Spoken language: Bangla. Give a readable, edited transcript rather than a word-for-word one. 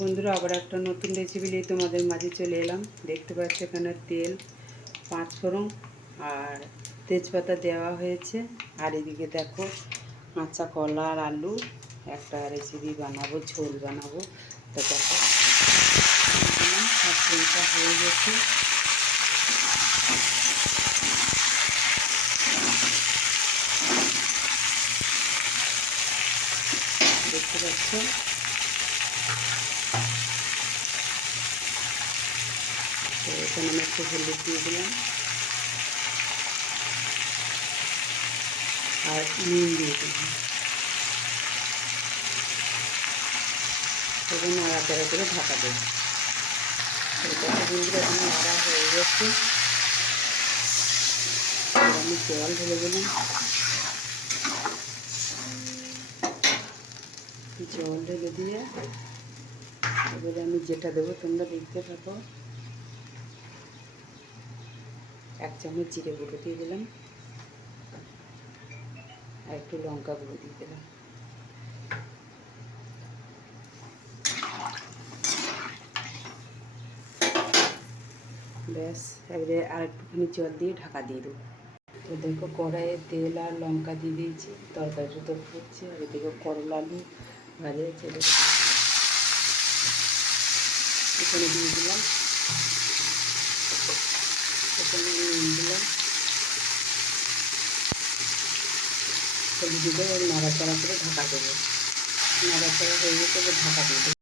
বন্ধুরা, আবার একটা নতুন রেসিপি নিয়ে তোমাদের মাঝে চলে এলাম। দেখতে পাচ্ছ এখানে তেল, পাঁচফোড়ন আর তেজপাতা দেওয়া হয়েছে। আর এদিকে দেখো কাঁচা কলা আর আলু একটা রেসিপি বানাবো, ঝোল বানাবো। তো দেখো পাঁচফোড়নটা হয়ে গেছে। দেখতে পাচ্ছ তো এখানে আমি একটু হলুদ দিয়ে দিলাম আর নুন দিয়ে দিলাম। এবং নাড়াচাড়া করে ঢাকা দেব। বন্ধুরা এখানে নাড়া হয়ে গেছে। আমি জল ঢেলে দিলাম। জল ঢেলে দিয়ে এবারে আমি যেটা দেবো তোমরা দেখতে থাকো। 1 চামচ জিরে গুঁড়ো দিয়ে দিলাম আর একটু লঙ্কা গুঁড়ো দিয়ে দিলাম। ব্যাস, এবারে আর একটুখানি জল দিয়ে ঢাকা দিয়ে দেবো। তো দেখো কড়াইয়ে তেল আর লঙ্কা দিয়ে দিয়েছি, তরকারিটা তো ফুটছে। আর এদিকে করলা আলু ভাজা চলে এখানে দিয়ে দিলাম। এখানে নুন দিলাম, হলুদ দিয়ে নাড়াচাড়া করে ঢাকা দেবো। নাড়াচাড়া হয়ে গেছে, ঢাকা দিয়ে দেবো।